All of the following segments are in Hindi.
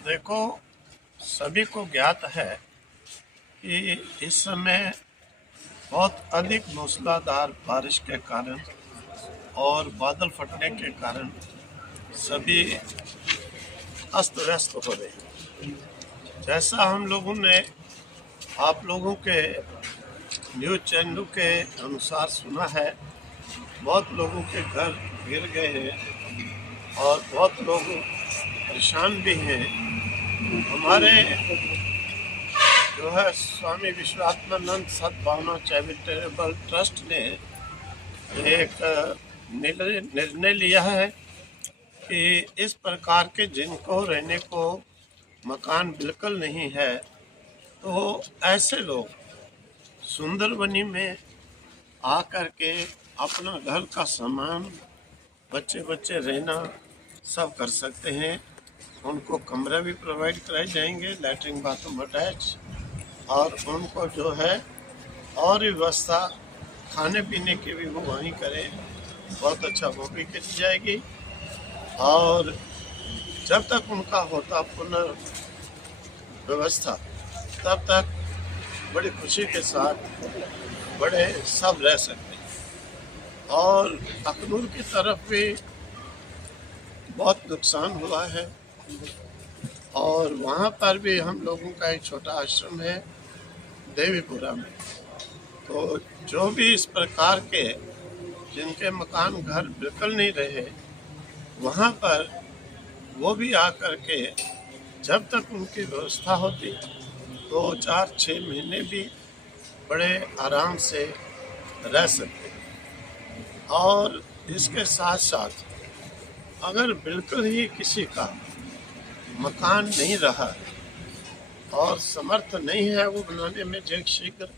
देखो, सभी को ज्ञात है कि इस समय बहुत अधिक मूसलाधार बारिश के कारण और बादल फटने के कारण सभी अस्त व्यस्त हो रहे हैं। जैसा हम लोगों ने आप लोगों के न्यूज़ चैनलों के अनुसार सुना है, बहुत लोगों के घर गिर गए हैं और बहुत लोग परेशान भी हैं। हमारे जो है स्वामी विश्वात्मानंद सद्भावना चैरिटेबल ट्रस्ट ने एक निर्णय लिया है कि इस प्रकार के जिनको रहने को मकान बिल्कुल नहीं है, तो ऐसे लोग सुंदरबनी में आकर के अपना घर का सामान, बच्चे रहना सब कर सकते हैं। उनको कमरा भी प्रोवाइड कराए जाएंगे, लैट्रिन बाथरूम अटैच, और उनको जो है और व्यवस्था खाने पीने की भी वो वहीं करें, बहुत अच्छा वो भी की जाएगी। और जब तक उनका होता पुनर्व्यवस्था, तब तक बड़ी खुशी के साथ बड़े सब रह सकते हैं। और अखनूर की तरफ भी बहुत नुकसान हुआ है और वहाँ पर भी हम लोगों का एक छोटा आश्रम है देवीपुरा में। तो जो भी इस प्रकार के जिनके मकान घर बिल्कुल नहीं रहे, वहाँ पर वो भी आकर के जब तक उनकी व्यवस्था होती 2-4-6 महीने भी बड़े आराम से रह सकते हैं। और इसके साथ साथ अगर बिल्कुल ही किसी का मकान नहीं रहा और समर्थ नहीं है वो बनाने में, जो शीघ्र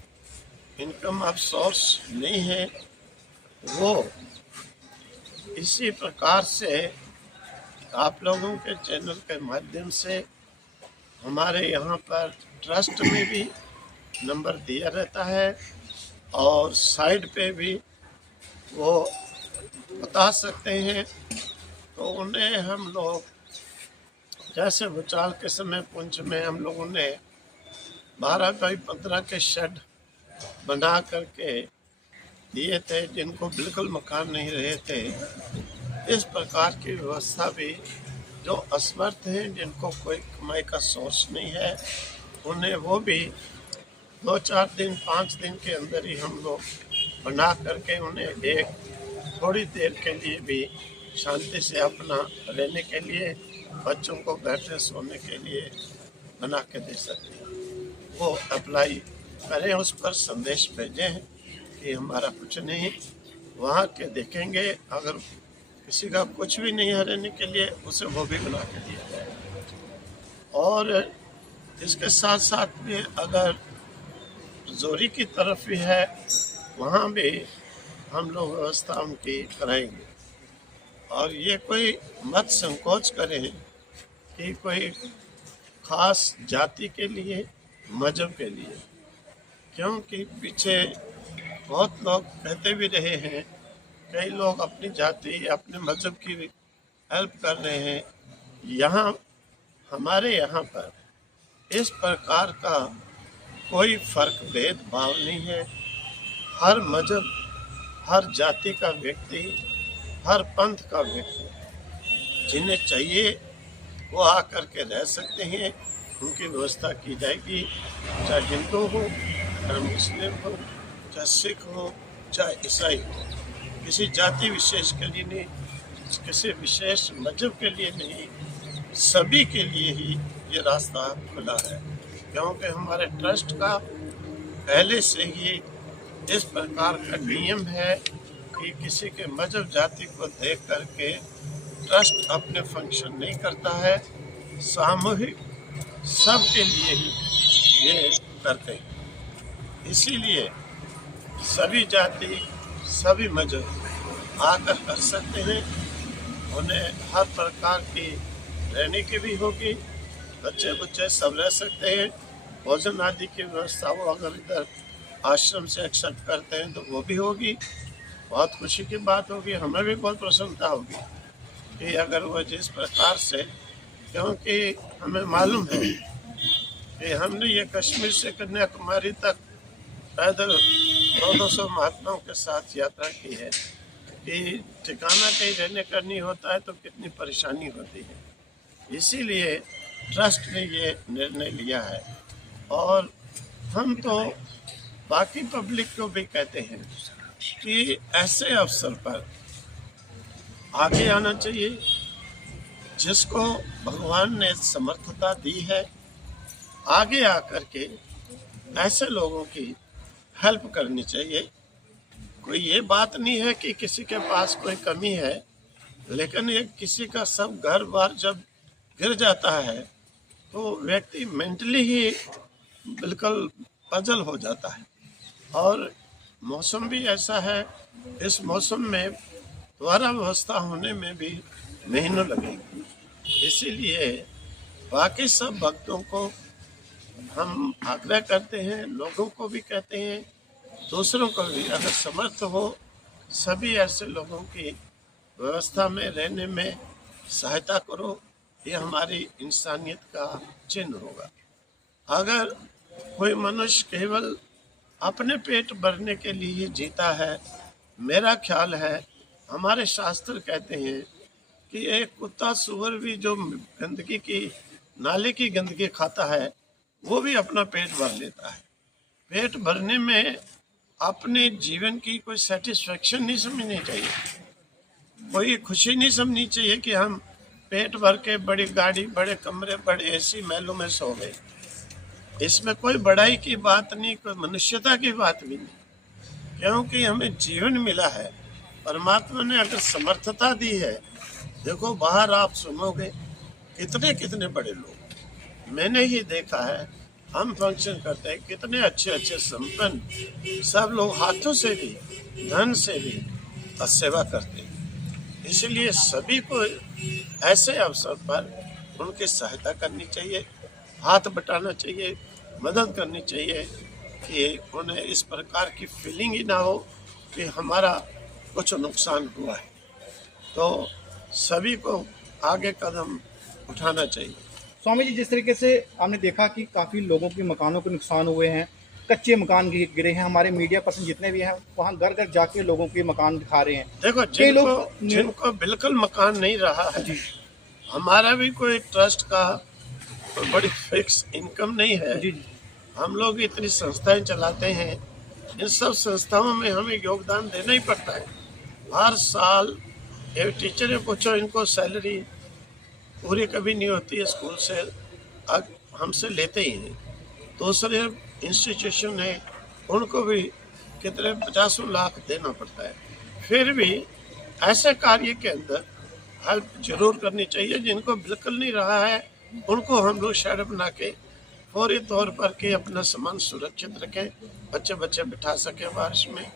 इनकम ऑफ सोर्स नहीं है, वो इसी प्रकार से आप लोगों के चैनल के माध्यम से हमारे यहाँ पर ट्रस्ट में भी नंबर दिया रहता है और साइड पे भी वो बता सकते हैं। तो उन्हें हम लोग, जैसे भूचाल के समय पुंछ में हम लोगों ने 12x15 के शेड बना करके दिए थे जिनको बिल्कुल मकान नहीं रहे थे। इस प्रकार की व्यवस्था भी जो असमर्थ हैं, जिनको कोई कमाई का सोर्स नहीं है, उन्हें वो भी 2-4 दिन 5 दिन के अंदर ही हम लोग बना करके उन्हें एक थोड़ी देर के लिए भी शांति से अपना रहने के लिए, बच्चों को बैठने सोने के लिए बना के दे सकते हैं। वो अप्लाई करें, उस पर संदेश भेजें कि हमारा कुछ नहीं, वहाँ के देखेंगे। अगर किसी का कुछ भी नहीं है रहने के लिए, उसे वो भी बना के दिया जाएगा। और इसके साथ साथ भी अगर जोरी की तरफ भी है, वहाँ भी हम लोग व्यवस्था उनकी कराएंगे। और ये कोई मत संकोच करें कि कोई खास जाति के लिए, मजहब के लिए, क्योंकि पीछे बहुत लोग कहते भी रहे हैं, कई लोग अपनी जाति अपने मजहब की हेल्प कर रहे हैं। यहाँ हमारे यहाँ पर इस प्रकार का कोई फर्क भेदभाव नहीं है। हर मजहब, हर जाति का व्यक्ति, हर पंथ का व्यक्ति, जिन्हें चाहिए वो आकर के रह सकते हैं, उनकी व्यवस्था की जाएगी। चाहे हिंदू हो, चाहे मुस्लिम हो, चाहे सिख हो, चाहे ईसाई हो, किसी जाति विशेष के लिए नहीं, किसी विशेष मजहब के लिए नहीं, सभी के लिए ही ये रास्ता खुला है। क्योंकि हमारे ट्रस्ट का पहले से ही इस प्रकार का नियम है कि किसी के मजहब जाति को देख करके ट्रस्ट अपने फंक्शन नहीं करता है, सामूहिक सबके लिए ही ये करते हैं। इसीलिए सभी जाति, सभी मजहब आकर कर सकते हैं। उन्हें हर प्रकार की रहने की भी होगी, बच्चे सब रह सकते हैं। भोजन आदि की व्यवस्था वो अगर इधर आश्रम से एक्सेप्ट करते हैं तो वो भी होगी। बहुत खुशी की बात होगी, हमें भी बहुत प्रसन्नता होगी कि अगर वो जिस प्रकार से क्योंकि हमें मालूम है कि हमने ये कश्मीर से कन्याकुमारी तक पैदल 200 महात्माओं के साथ यात्रा की है कि ठिकाना कहीं रहने का नहीं होता है तो कितनी परेशानी होती है। इसीलिए ट्रस्ट ने ये निर्णय लिया है और हम तो बाकी पब्लिक को भी कहते हैं कि ऐसे अवसर पर आगे आना चाहिए। जिसको भगवान ने समर्थता दी है, आगे आकर के ऐसे लोगों की हेल्प करनी चाहिए। कोई ये बात नहीं है कि किसी के पास कोई कमी है, लेकिन ये किसी का सब घर बार जब गिर जाता है तो व्यक्ति मेंटली ही बिल्कुल पजल हो जाता है। और मौसम भी ऐसा है, इस मौसम में दोबारा व्यवस्था होने में भी महीनों लगेंगे। इसीलिए बाकी सब भक्तों को हम आग्रह करते हैं, लोगों को भी कहते हैं, दूसरों को भी, अगर समर्थ हो सभी ऐसे लोगों की व्यवस्था में रहने में सहायता करो। ये हमारी इंसानियत का चिन्ह होगा। अगर कोई मनुष्य केवल अपने पेट भरने के लिए जीता है, मेरा ख्याल है, हमारे शास्त्र कहते हैं कि एक कुत्ता सुअर भी जो गंदगी की नाले की गंदगी खाता है वो भी अपना पेट भर लेता है। पेट भरने में अपने जीवन की कोई सेटिस्फेक्शन नहीं समझनी चाहिए, कोई खुशी नहीं समझनी चाहिए कि हम पेट भर के बड़ी गाड़ी, बड़े कमरे, बड़े एसी महलों में सो गए। इसमें कोई बड़ाई की बात नहीं, कोई मनुष्यता की बात भी नहीं, क्योंकि हमें जीवन मिला है। परमात्मा ने अगर समर्थता दी है, देखो बाहर आप सुनोगे कितने कितने बड़े लोग, मैंने ही देखा है, हम फंक्शन करते हैं, कितने अच्छे अच्छे संपन्न सब लोग हाथों से भी धन से भी सेवा करते हैं। इसलिए सभी को ऐसे अवसर पर उनकी सहायता करनी चाहिए, हाथ बटाना चाहिए, मदद करनी चाहिए कि उन्हें इस प्रकार की फीलिंग ही ना हो कि हमारा कुछ नुकसान हुआ है। तो सभी को आगे कदम उठाना चाहिए। स्वामी जी, जिस तरीके से हमने देखा कि काफ़ी लोगों के मकानों के नुकसान हुए हैं, कच्चे मकान गिरे हैं, हमारे मीडिया पर्सन जितने भी हैं वहाँ घर घर जाके लोगों के मकान दिखा रहे हैं। देखो जिनको बिल्कुल मकान नहीं रहा है, हमारा भी कोई ट्रस्ट का कोई बड़ी फिक्स इनकम नहीं है। हम लोग इतनी संस्थाएं चलाते हैं, इन सब संस्थाओं में हमें योगदान देना ही पड़ता है। हर साल एक टीचर ने पूछो, इनको सैलरी पूरी कभी नहीं होती है, स्कूल से हमसे लेते ही हैं। दूसरे इंस्टीट्यूशन है, उनको भी कितने 50 लाख देना पड़ता है। फिर भी ऐसे कार्य के अंदर हेल्प जरूर करनी चाहिए। जिनको बिल्कुल नहीं रहा है उनको हम लोग शेड बना के फौरी तौर पर के अपना सामान सुरक्षित रखें, बच्चे बच्चे बिठा सके बारिश में,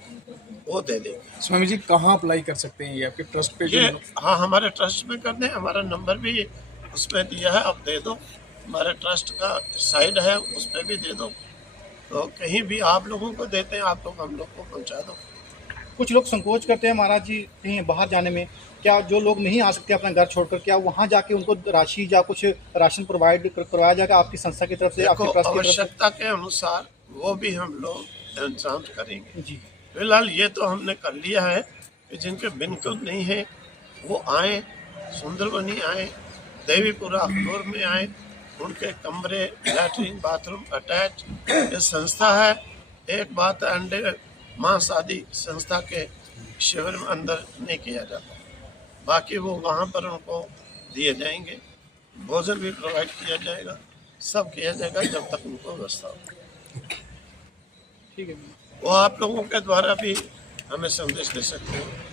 वो दे देंगे। स्वामी जी, कहाँ अप्लाई कर सकते हैं ये आपके ट्रस्ट पे? ये हाँ, हमारे ट्रस्ट में कर दें, हमारा नंबर भी उसमें दिया है, आप दे दो। हमारे ट्रस्ट का साइड है, उस पर भी दे दो। तो कहीं भी आप लोगों को देते हैं, आप लोग हम लोग को पहुंचा दो। कुछ लोग संकोच करते हैं महाराज जी कहीं बाहर जाने में, क्या जो लोग नहीं आ सकते अपना घर छोड़कर, क्या वहाँ जाके उनको राशि या कुछ राशन प्रोवाइड करवाया जाएगा आपकी संस्था की तरफ से, आपकी ट्रस्ट की तरफ से? आवश्यकता के अनुसार वो भी हम लोग इंतजाम करेंगे जी। फिलहाल ये तो हमने कर लिया है कि जिनके बिल्कुल नहीं है वो आए, सुंदरबनी आए, देवीपुरा फ्लोर में आए, उनके कमरे, लैट्रिन, बाथरूम अटैच। ये संस्था है, एक बात अंडे मांस आदि संस्था के शिविर में अंदर नहीं किया जाता, बाकी वो वहाँ पर उनको दिए जाएंगे, भोजन भी प्रोवाइड किया जाएगा, सब किया जाएगा जब तक उनको व्यवस्था हो। ठीक है, वो आप लोगों के द्वारा भी हमें संदेश दे सकते हैं।